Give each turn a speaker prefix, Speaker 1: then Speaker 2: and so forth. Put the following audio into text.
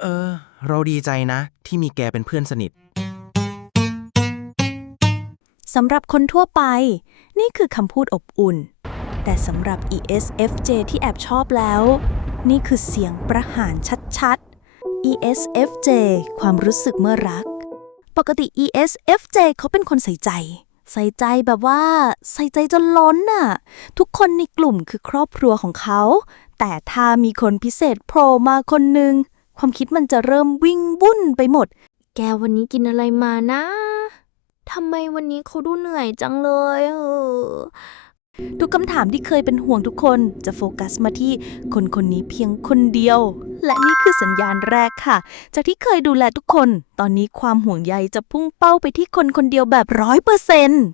Speaker 1: เออ เราดีใจนะ ที่มีแกเป็นเพื่อนสนิท
Speaker 2: สำหรับคนทั่วไป นี่คือคำพูดอบอุ่น แต่สำหรับ ESFJ ที่แอบชอบแล้ว นี่คือเสียงประหารชัดๆ ESFJ ความรู้สึกเมื่อรัก ปกติ ESFJ เขาเป็นคนใส่ใจ ใส่ใจแบบว่า ใส่ใจจนล้นน่ะ ทุกคนในกลุ่มคือครอบครัวของเขา แต่ถ้ามีคนพิเศษโผล่มาคนหนึ่ง ความคิดมันจะเริ่มวิ่งวุ่นไปหมด
Speaker 3: แกวันนี้กินอะไรมานะทำไมวันนี้เขาดูเหนื่อยจังเลยเออ
Speaker 2: ทุกคำถามที่เคยเป็นห่วงทุกคนจะโฟกัสมาที่คนคนนี้เพียงคนเดียว และนี่คือสัญญาณแรกค่ะ จากที่เคยดูแลทุกคน ตอนนี้ความห่วงใยจะพุ่งเป้าไปที่คนคนเดียวแบบร้อยเปอร์เซ็นต์